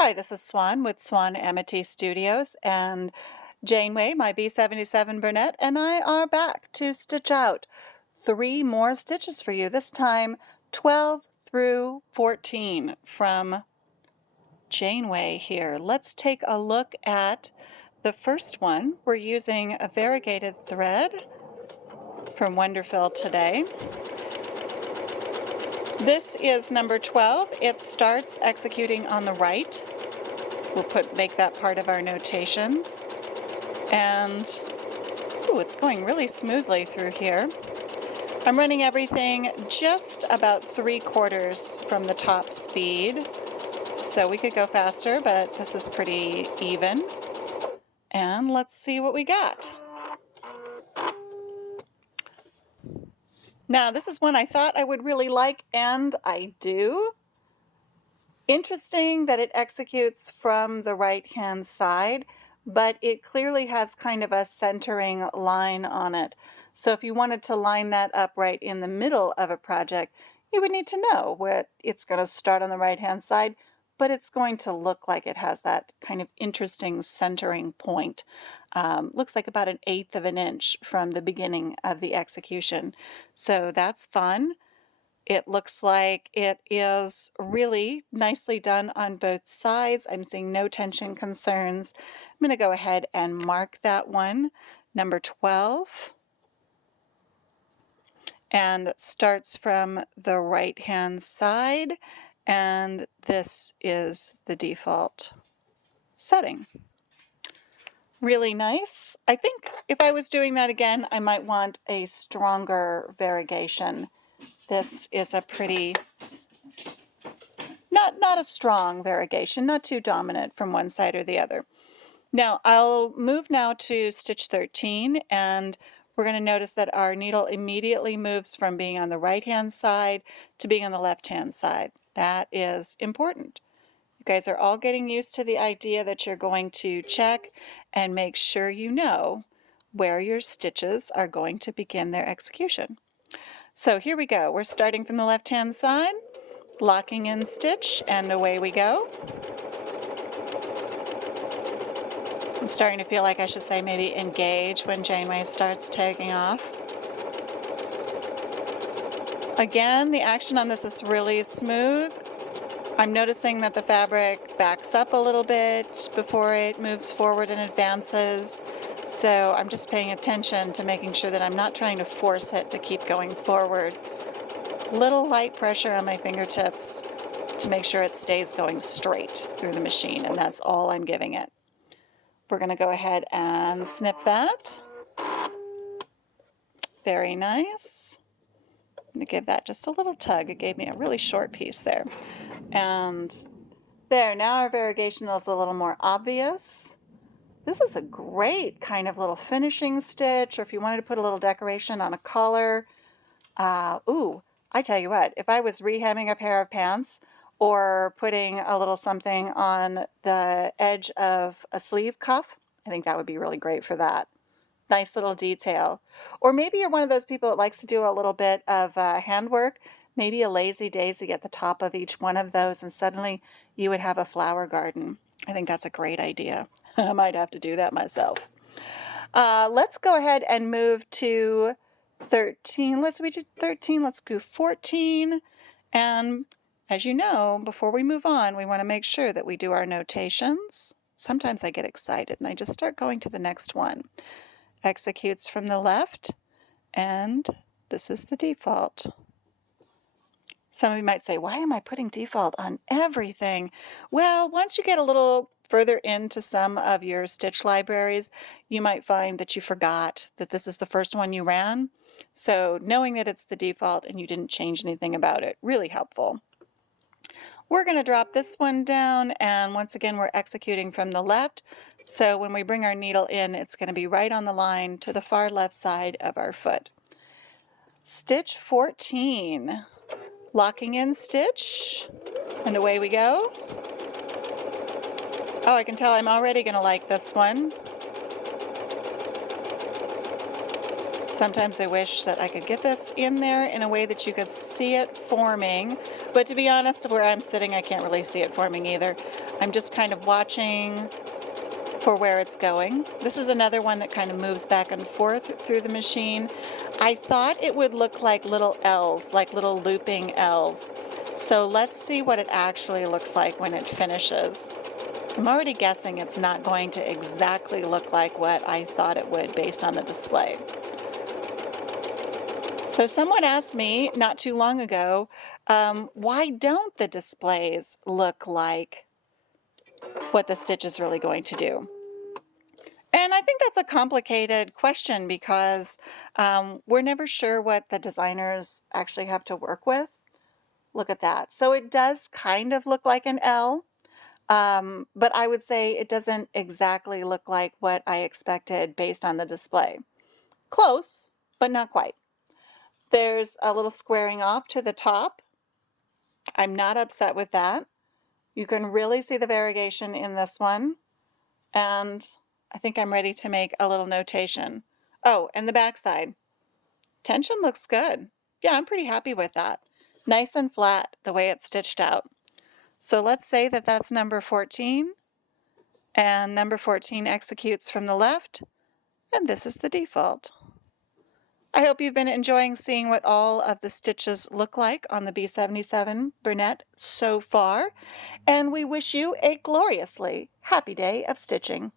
Hi, this is Swan with Swan Amity Studios and Janeway, my B-77 Bernette, and I are back to stitch out three more stitches for you, this time 12 through 14 from Janeway here. Let's take a look at the first one. We're using a variegated thread from Wonderfill today. This is number 12. It starts executing on the right. We'll make that part of our notations. And ooh, it's going really smoothly through here. I'm running everything just about 3/4 from the top speed. So we could go faster, but this is pretty even. And let's see what we got. Now, this is one I thought I would really like, and I do. Interesting that it executes from the right-hand side, but it clearly has kind of a centering line on it. So if you wanted to line that up right in the middle of a project, you would need to know where it's going to start on the right-hand side, but it's going to look like it has that kind of interesting centering point. Looks like about 1/8 of an inch from the beginning of the execution. So that's fun. It looks like it is really nicely done on both sides. I'm seeing no tension concerns. I'm going to go ahead and mark that one, number 12, and starts from the right-hand side, and this is the default setting. Really nice. I think if I was doing that again, I might want a stronger variegation. This is a pretty not a strong variegation, not too dominant from one side or the other. Now I'll move now to stitch 13, and we're going to notice that our needle immediately moves from being on the right-hand side to being on the left-hand side. That is important. You guys are all getting used to the idea that you're going to check and make sure you know where your stitches are going to begin their execution. So here we go. We're starting from the left-hand side, locking in stitch, and away we go. I'm starting to feel like I should say maybe engage when Janeway starts taking off. Again, the action on this is really smooth. I'm noticing that the fabric backs up a little bit before it moves forward and advances. So I'm just paying attention to making sure that I'm not trying to force it to keep going forward. Little light pressure on my fingertips to make sure it stays going straight through the machine, and that's all I'm giving it. We're going to go ahead and snip that. Very nice. I'm going to give that just a little tug. It gave me a really short piece there. And there, now our variegation is a little more obvious. This is a great kind of little finishing stitch, or if you wanted to put a little decoration on a collar. Ooh, I tell you what, if I was rehemming a pair of pants or putting a little something on the edge of a sleeve cuff, I think that would be really great for that. Nice little detail. Or maybe you're one of those people that likes to do a little bit of handwork, maybe a lazy daisy at the top of each one of those, and suddenly you would have a flower garden. I think that's a great idea. I might have to do that myself. Let's go ahead and move to 13. We did 13. Let's do 14. And as you know, before we move on, we want to make sure that we do our notations. Sometimes I get excited and I just start going to the next one. Executes from the left, and this is the default. Some of you might say, why am I putting default on everything? Well, once you get a little further into some of your stitch libraries, you might find that you forgot that this is the first one you ran. So knowing that it's the default and you didn't change anything about it, really helpful. We're going to drop this one down, and once again we're executing from the left. So when we bring our needle in, it's going to be right on the line to the far left side of our foot. Stitch 14. Locking in stitch, and away we go. Oh, I can tell I'm already going to like this one. Sometimes I wish that I could get this in there in a way that you could see it forming, but to be honest, where I'm sitting, I can't really see it forming either. I'm just kind of watching for where it's going. This is another one that kind of moves back and forth through the machine. I thought it would look like little L's, like little looping L's. So let's see what it actually looks like when it finishes. So I'm already guessing it's not going to exactly look like what I thought it would based on the display. So someone asked me not too long ago, why don't the displays look like what the stitch is really going to do? And I think that's a complicated question because we're never sure what the designers actually have to work with. Look at that. So it does kind of look like an L, but I would say it doesn't exactly look like what I expected based on the display. Close, but not quite. There's a little squaring off to the top. I'm not upset with that. You can really see the variegation in this one. And I think I'm ready to make a little notation. Oh, and the back side. Tension looks good. Yeah, I'm pretty happy with that. Nice and flat the way it's stitched out. So let's say that that's number 14. And number 14 executes from the left. And this is the default. I hope you've been enjoying seeing what all of the stitches look like on the B-77 Bernette so far, and we wish you a gloriously happy day of stitching.